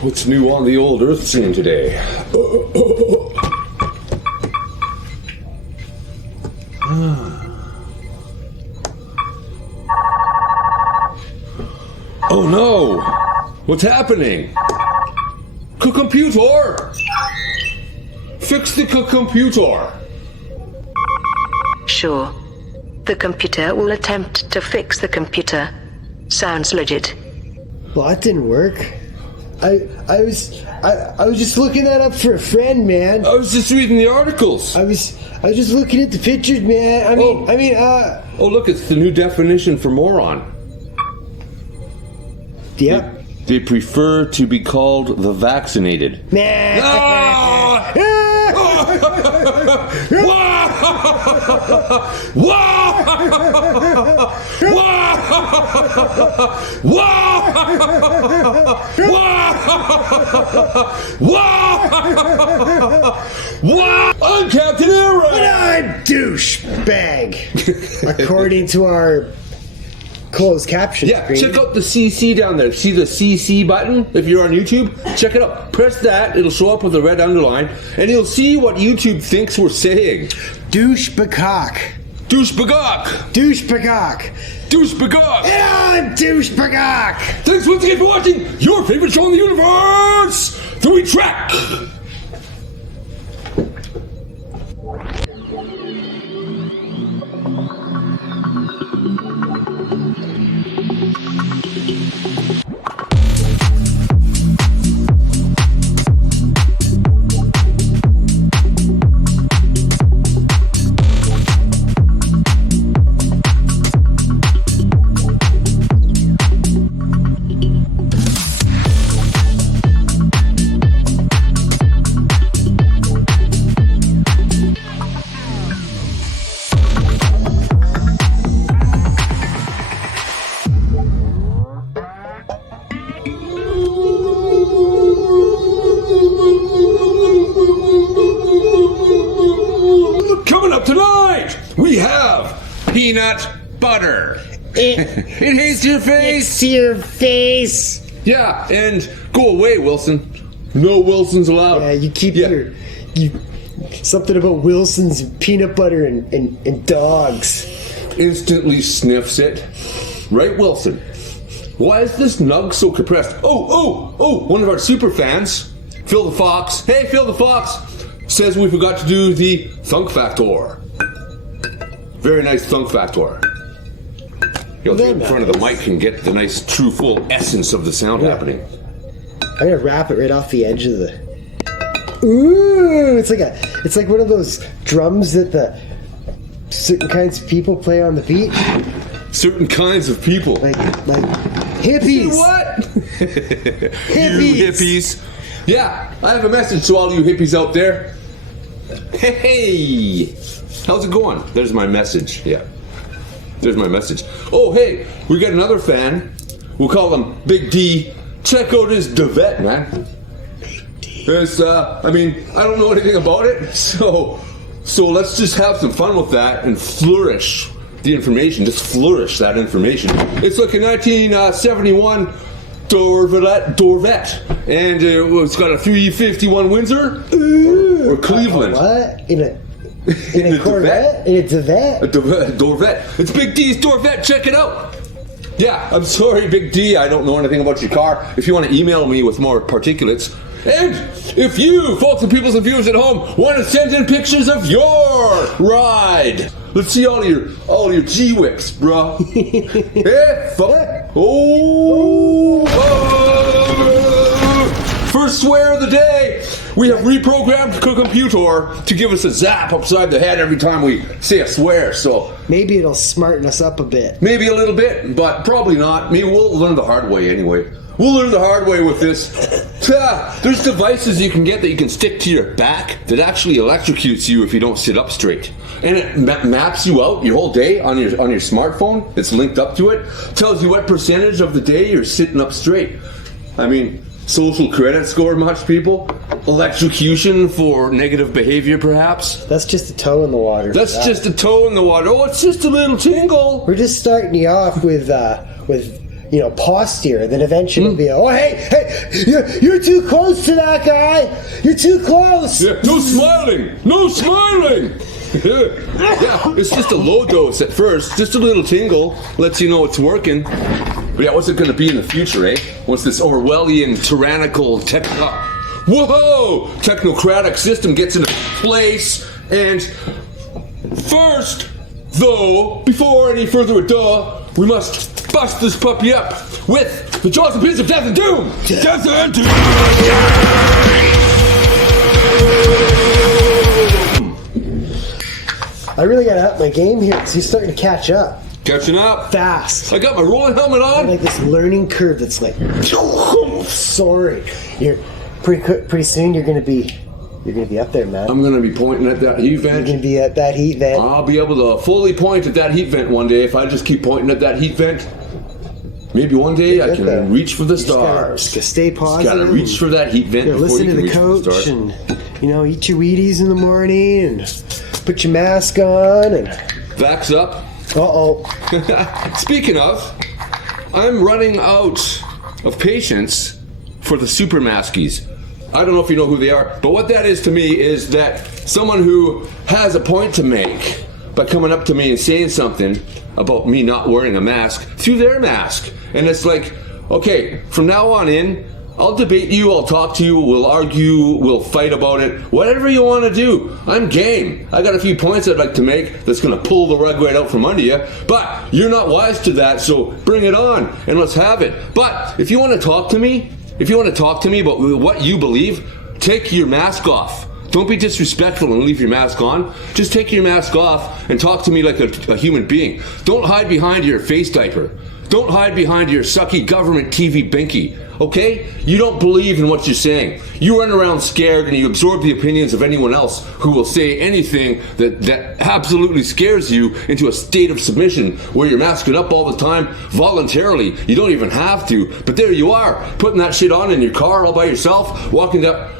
What's new on the old Earth scene today? Oh no! What's happening? Computer! Fix the computer! Sure. The computer will attempt to fix the computer. Sounds legit. Well, that didn't work. I was just looking that up for a friend, man. I was just reading the articles. I was just looking at the pictures, man. Oh, look, it's the new definition for moron. Yep. They prefer to be called the vaccinated. Man. I'm Captain Arrow! And I'm douchebag. According to our closed caption screen. Check out the CC down there. See the CC button? If you're on YouTube, check it out. Press that. It'll show up with a red underline, and you'll see what YouTube thinks we're saying. Douchebagok. Douchebagok. Douchebagok. Douchebagok. And I'm douchebagok. Thanks once again for watching your favorite show in the universe, 3-Track. Tonight, we have peanut butter. It hates your face. It's your face. Yeah, and go away, Wilson. No Wilsons allowed. Yeah, you keep your something about Wilson's and peanut butter and dogs. Instantly sniffs it. Right, Wilson? Why is this nug so compressed? Oh, one of our super fans, Phil the Fox. Hey, Phil the Fox. Says we forgot to do the thunk factor. Very nice thunk factor. You'll get in front of the mic and get the nice, true, full essence of the sound happening. I'm gonna wrap it right off the edge of the. Ooh, it's like one of those drums that the certain kinds of people play on the beat. Certain kinds of people, like hippies. You what? Hippies. You hippies. Yeah, I have a message to all you hippies out there. Hey, how's it going? There's my message. Yeah, there's my message. Oh, hey, we got another fan. We'll call him Big D. Check out his Davette, man. It's, I don't know anything about it, so let's just have some fun with that and flourish the information. Just flourish that information. It's like a 1971 Davette, and it's got a 351 Windsor or Cleveland. What? In a Corvette? In a Davette? A Davette. It's Big D's Davette. Check it out. Yeah, I'm sorry, Big D. I don't know anything about your car. If you want to email me with more particulates, and if you, folks and peoples and viewers at home, want to send in pictures of your ride, let's see all your G-Wicks, bro. Yeah, fuck. Oh. First swear of the day. We have reprogrammed the computer to give us a zap upside the head every time we say a swear, so maybe it'll smarten us up a bit. Maybe a little bit, but probably not. Maybe we'll learn the hard way anyway. We'll learn the hard way with this. There's devices you can get that you can stick to your back that actually electrocutes you if you don't sit up straight. And it maps you out your whole day on your smartphone. It's linked up to it. Tells you what percentage of the day you're sitting up straight. I mean, social credit score much, people? Electrocution for negative behavior, perhaps? That's just a toe in the water. That's just a toe in the water. Oh, it's just a little tingle. We're just starting you off with posture, then eventually it'll be, oh, hey, you're too close to that guy. You're too close. Yeah, no smiling. No smiling. Yeah, it's just a low dose at first. Just a little tingle lets you know it's working. But yeah, what's it going to be in the future, eh? Once this Orwellian, tyrannical, technocratic system gets into place. And first, though, before any further ado, we must bust this puppy up with the jaws and pins of death and doom. Death and doom. I really gotta up my game here because he's starting to catch up. Catching up. Fast. I got my rolling helmet on. Like this learning curve that's like soaring. You're pretty soon. You're gonna be up there, man. I'm gonna be pointing at that heat vent. You're gonna be at that heat vent. I'll be able to fully point at that heat vent one day if I just keep pointing at that heat vent. Maybe one day I can reach for the stars. Just stay positive. Just gotta reach for that heat vent. Listen to the coach, and eat your Wheaties in the morning, and put your mask on, and vax up. Speaking of, I'm running out of patience for the super maskies. I don't know if you know who they are, but what that is to me is that someone who has a point to make by coming up to me and saying something about me not wearing a mask through their mask. And it's like, okay, from now on in, I'll debate you, I'll talk to you, we'll argue, we'll fight about it, whatever you want to do. I'm game. I got a few points I'd like to make that's going to pull the rug right out from under you, but you're not wise to that, so bring it on and let's have it. But if you want to talk to me about what you believe, take your mask off. Don't be disrespectful and leave your mask on. Just take your mask off and talk to me like a human being. Don't hide behind your face diaper. Don't hide behind your sucky government TV binky. Okay? You don't believe in what you're saying. You run around scared and you absorb the opinions of anyone else who will say anything that absolutely scares you into a state of submission where you're masking up all the time voluntarily. You don't even have to. But there you are, putting that shit on in your car all by yourself, walking down...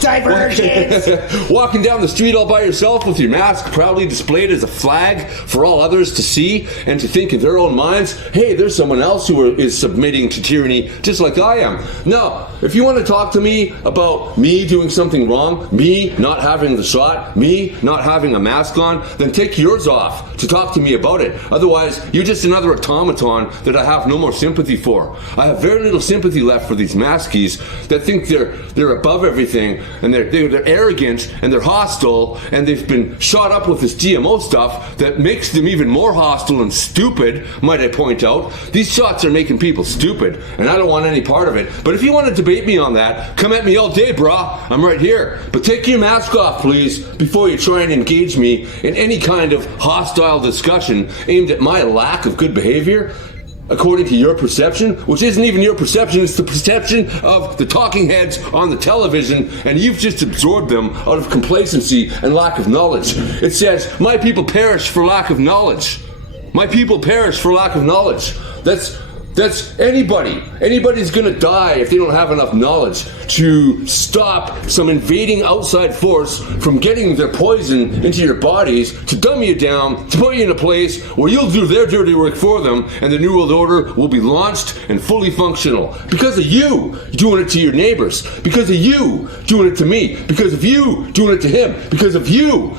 Divergence! Walking down the street all by yourself with your mask proudly displayed as a flag for all others to see and to think in their own minds, hey, there's someone else who is submitting to tyranny just like I am. No, if you want to talk to me about me doing something wrong, me not having the shot, me not having a mask on, then take yours off to talk to me about it. Otherwise, you're just another automaton that I have no more sympathy for. I have very little sympathy left for these maskies that think they're above everything, and they're arrogant and they're hostile, and they've been shot up with this GMO stuff that makes them even more hostile and stupid, might I point out. These shots are making people stupid, and I don't want any part of it. But if you want to debate me on that, come at me all day, brah. I'm right here. But take your mask off, please, before you try and engage me in any kind of hostile discussion aimed at my lack of good behavior. According to your perception, which isn't even your perception, it's the perception of the talking heads on the television, and you've just absorbed them out of complacency and lack of knowledge. It says, my people perish for lack of knowledge. My people perish for lack of knowledge. That's anybody. Anybody's gonna die if they don't have enough knowledge to stop some invading outside force from getting their poison into your bodies, to dumb you down, to put you in a place where you'll do their dirty work for them, and the New World Order will be launched and fully functional. Because of you doing it to your neighbors. Because of you doing it to me. Because of you doing it to him. Because of you,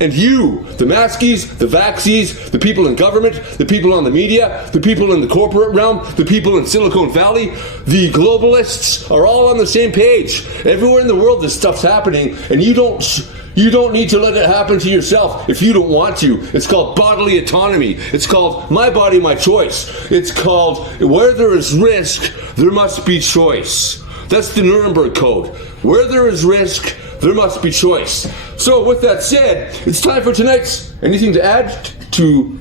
and you. The maskies, the vaxies, the people in government, the people on the media, the people in the corporate realm, the people in Silicon Valley, the globalists are all on the same page. Everywhere in the world this stuff's happening, and you don't need to let it happen to yourself if you don't want to. It's called bodily autonomy. It's called my body, my choice. It's called where there is risk, there must be choice. That's the Nuremberg Code. Where there is risk, there must be choice. So with that said, it's time for tonight's anything to add to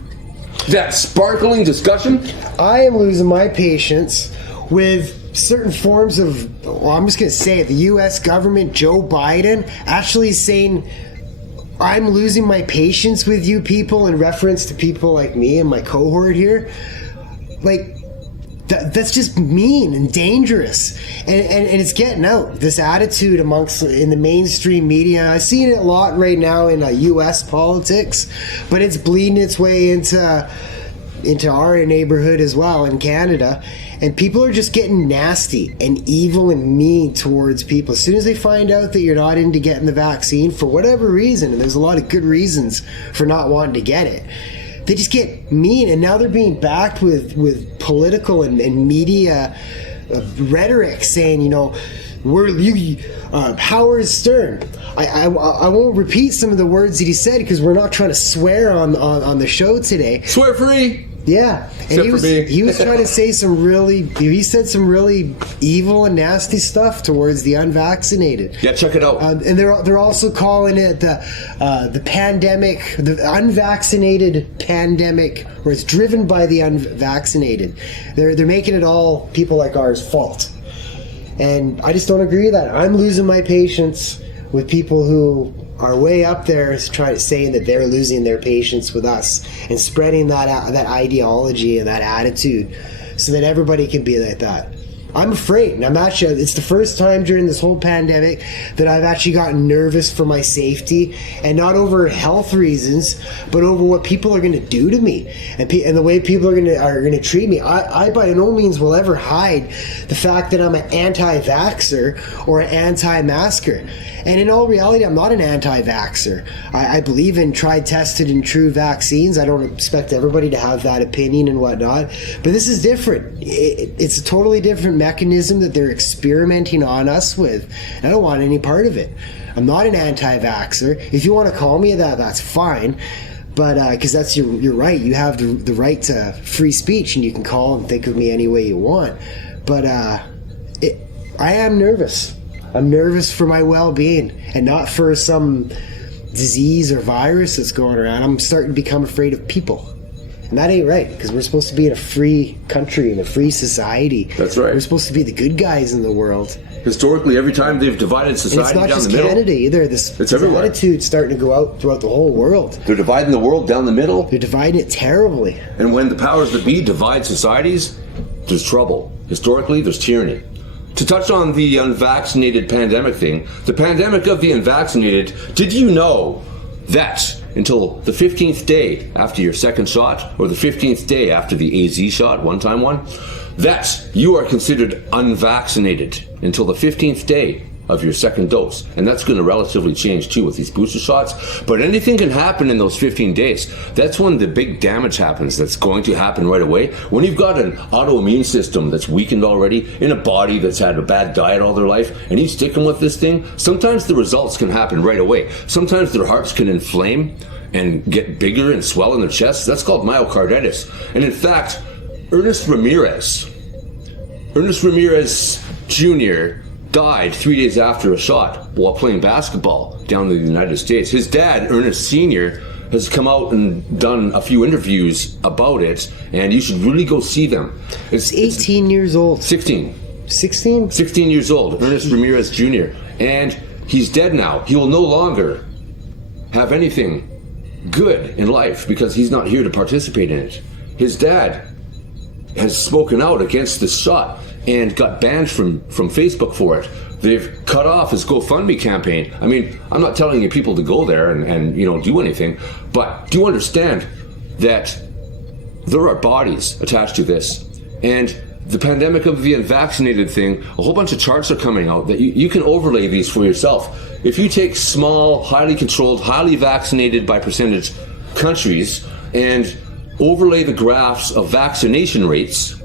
that sparkling discussion? I am losing my patience with certain forms of, I'm just going to say it, the U.S. government, Joe Biden, actually saying, I'm losing my patience with you people in reference to people like me and my cohort here. Like, That's just mean and dangerous, and it's getting out. This attitude amongst in the mainstream media. I see it a lot right now in U.S. politics, but it's bleeding its way into our neighborhood as well in Canada. And people are just getting nasty and evil and mean towards people. As soon as they find out that you're not into getting the vaccine for whatever reason, and there's a lot of good reasons for not wanting to get it, they just get mean, and now they're being backed with political and media rhetoric saying, Howard Stern. I won't repeat some of the words that he said because we're not trying to swear on the show today. Swear free. Yeah, and he was trying to say he said some really evil and nasty stuff towards the unvaccinated. Yeah, check it out. And they're also calling it the pandemic, the unvaccinated pandemic, or it's driven by the unvaccinated. They're making it all people like ours fault, and I just don't agree with that. I'm losing my patience with people who are way up there saying that they're losing their patience with us and spreading that ideology and that attitude so that everybody can be like that. I'm afraid, and it's the first time during this whole pandemic that I've actually gotten nervous for my safety, and not over health reasons, but over what people are going to do to me and the way people are going to treat me. I by no means will ever hide the fact that I'm an anti-vaxxer or an anti-masker. And in all reality, I'm not an anti-vaxxer. I believe in tried, tested, and true vaccines. I don't expect everybody to have that opinion and whatnot. But this is different. It's a totally different mechanism that they're experimenting on us with. I don't want any part of it. I'm not an anti-vaxxer. If you want to call me that, that's fine. But because that's your right. You have the right to free speech, and you can call and think of me any way you want. But I am nervous. I'm nervous for my well-being and not for some disease or virus that's going around. I'm starting to become afraid of people. And that ain't right, because we're supposed to be in a free country, in a free society. That's right. We're supposed to be the good guys in the world. Historically, every time they've divided society down the middle. It's not just Canada either. This attitude's starting to go out throughout the whole world. They're dividing the world down the middle. They're dividing it terribly. And when the powers that be divide societies, there's trouble. Historically, there's tyranny. To touch on the unvaccinated pandemic thing, the pandemic of the unvaccinated, did you know that until the 15th day after your second shot, or the 15th day after the AZ shot, one-time one, that you are considered unvaccinated until the 15th day of your second dose? And that's going to relatively change too with these booster shots. But anything can happen in those 15 days. That's when the big damage happens. That's going to happen right away. When you've got an autoimmune system that's weakened already, in a body that's had a bad diet all their life, and you stick them with this thing, sometimes the results can happen right away. Sometimes their hearts can inflame and get bigger and swell in their chests. That's called myocarditis. And in fact, Ernest Ramirez Jr. died 3 days after a shot while playing basketball down in the United States. His dad, Ernest Sr., has come out and done a few interviews about it, and you should really go see them. It's 18 years old. 16. 16? 16 years old, Ernest Ramirez Jr. And he's dead now. He will no longer have anything good in life because he's not here to participate in it. His dad has spoken out against this shot and got banned from Facebook for it. They've cut off his GoFundMe campaign. I mean, I'm not telling you people to go there and do anything, but do understand that there are bodies attached to this. And the pandemic of the unvaccinated thing, a whole bunch of charts are coming out that you can overlay these for yourself. If you take small, highly controlled, highly vaccinated by percentage countries and overlay the graphs of vaccination rates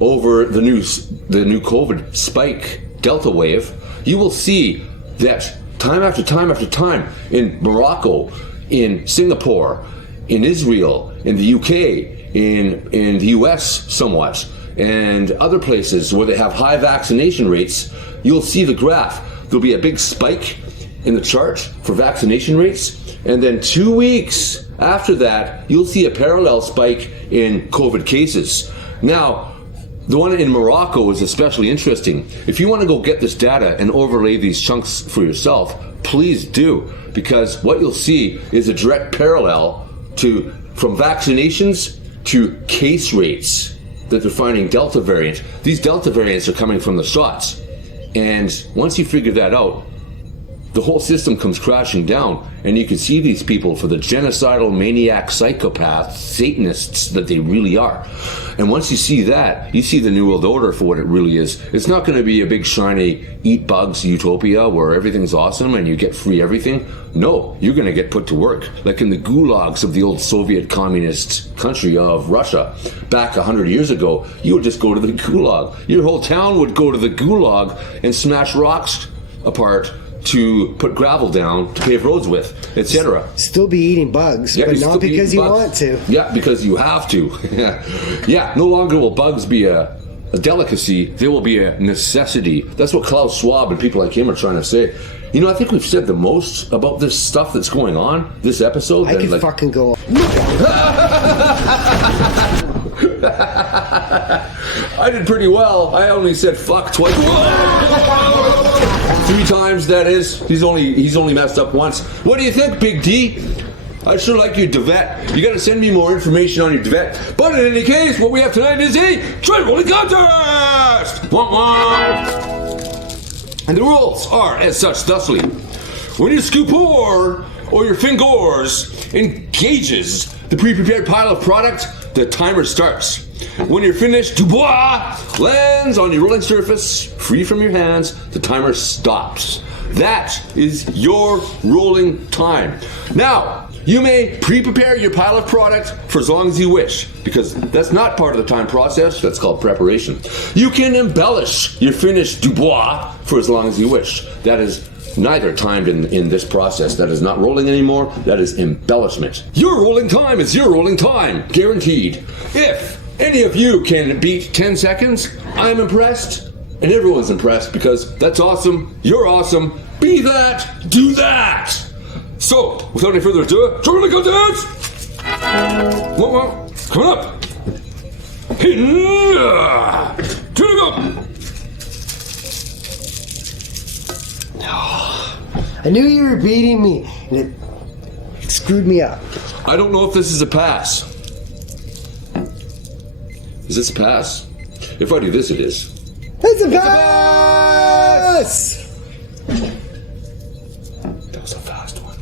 over the new COVID spike, Delta wave, you will see that time after time after time in Morocco, in Singapore, in Israel, in the UK, in the US somewhat, and other places where they have high vaccination rates, you'll see the graph. There'll be a big spike in the chart for vaccination rates, and then 2 weeks after that, you'll see a parallel spike in COVID cases. Now, the one in Morocco is especially interesting. If you want to go get this data and overlay these chunks for yourself, please do, because what you'll see is a direct parallel from vaccinations to case rates that they're finding Delta variant. These Delta variants are coming from the shots. And once you figure that out, the whole system comes crashing down, and you can see these people for the genocidal, maniac, psychopaths, Satanists that they really are. And once you see that, you see the New World Order for what it really is. It's not going to be a big, shiny, eat bugs utopia where everything's awesome and you get free everything. No, you're going to get put to work, like in the gulags of the old Soviet communist country of Russia. Back 100 years ago, you would just go to the gulag. Your whole town would go to the gulag and smash rocks apart to put gravel down to pave roads with, etc. Still be eating bugs, but not because you want to. Yeah, because you have to. Yeah, no longer will bugs be a delicacy, they will be a necessity. That's what Klaus Schwab and people like him are trying to say. You know, I think we've said the most about this stuff that's going on, this episode. I could fucking go. I did pretty well. I only said fuck twice. 3 times, that is. He's only messed up once. What do you think, Big D? I sure like your Davette. You gotta send me more information on your Davette. But in any case, what we have tonight is a trade rolling contest! Wah, wah. And the rules are as such thusly. When your scoop or your fingers engages the pre-prepared pile of product, the timer starts. When you're finished, Dubois lands on your rolling surface, free from your hands, the timer stops. That is your rolling time. Now, you may pre-prepare your pile of product for as long as you wish, because that's not part of the time process, that's called preparation. You can embellish your finished Dubois for as long as you wish. That is neither timed in this process. That is not rolling anymore, that is embellishment. Your rolling time is your rolling time, guaranteed. If any of you can beat 10 seconds, I'm impressed, and everyone's impressed, because that's awesome, you're awesome, be that, do that! So, without any further ado, join the contest! Coming up! Turn it up! I knew you were beating me, and it screwed me up. I don't know if this is a pass. Is this a pass? If I do this, it is. It's a pass! That was a fast one.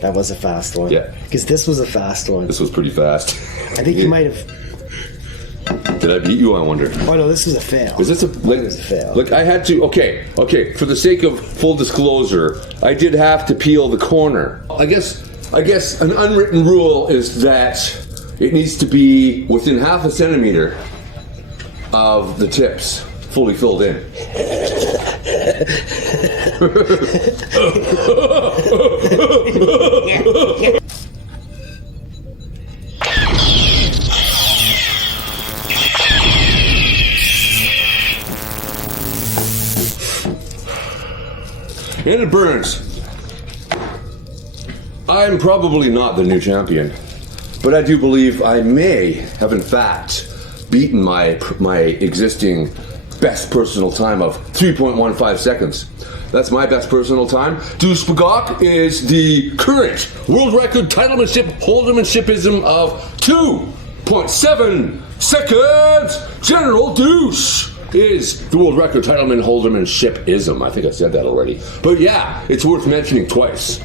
That was a fast one. Yeah. Because this was a fast one. This was pretty fast. I think you might have... Did I beat you? I wonder. Oh no, this was a fail. Is this a... Like, it was a fail. Look, I had to... Okay. For the sake of full disclosure, I did have to peel the corner. I guess an unwritten rule is that it needs to be within half a centimeter of the tips, fully filled in. And it burns. I'm probably not the new champion, but I do believe I may have in fact beaten my existing best personal time of 3.15 seconds. That's my best personal time. Deuce Bagok is the current world record titlemanship holdermanshipism of 2.7 seconds. General Deuce is the world record titleman holdermanship-ism. I think I said that already. But yeah, it's worth mentioning twice,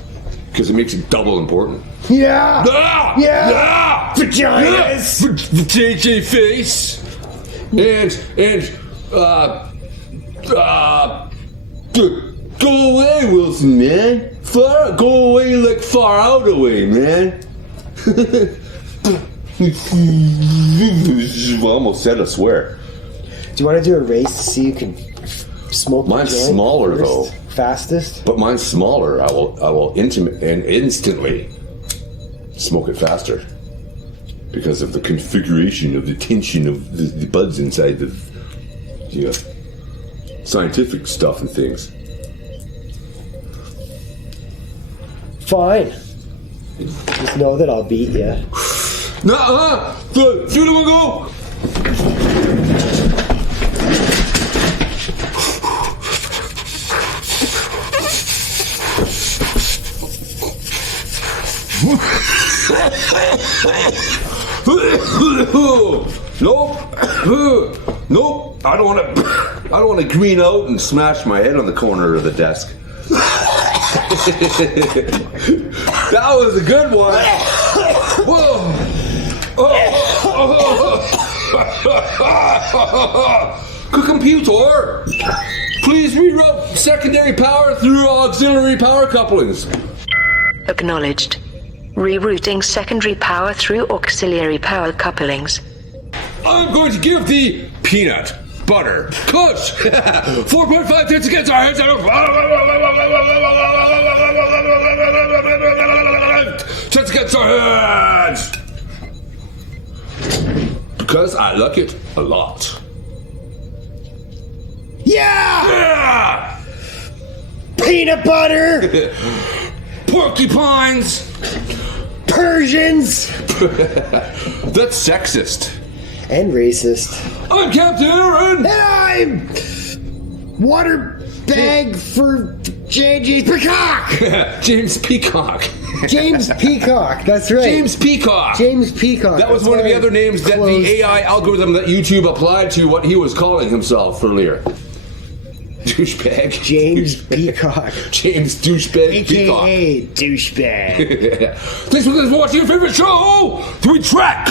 because it makes it double important. Yeah! Ah! Yeah! Ah! Vaginas! The JJ face! Go away, Wilson, man! Go away like far out away, man! I almost said a swear. Do you want to do a race to see who can smoke? Mine's smaller first, though. Fastest. But mine's smaller. I will instantly smoke it faster because of the configuration of the tension of the buds inside the scientific stuff and things. Fine. Just know that I'll beat you. Nuh-uh! 3, 2, 1, go! Nope. Nope. I don't want to. I don't want to green out and smash my head on the corner of the desk. That was a good one. Whoa. Computer, please reroute secondary power through auxiliary power couplings. Acknowledged. Rerouting secondary power through auxiliary power couplings. I'm going to give the peanut butter kush 4.5 tenths against our heads. 10 against our heads. Because I like it a lot. Yeah! Yeah! Peanut butter! Porcupines! Persians! That's sexist. And racist. I'm Captain Aaron! And I'm water bag for James Peacock! James Peacock. James Peacock, that's right. James Peacock. James Peacock. That was that's one of the why other names that closed. the AI algorithm that YouTube applied to what he was calling himself earlier. Douchebag. James Peacock. James Douchebag Peacock. AKA douchebag. Thanks for watching your favorite show, 3 Track.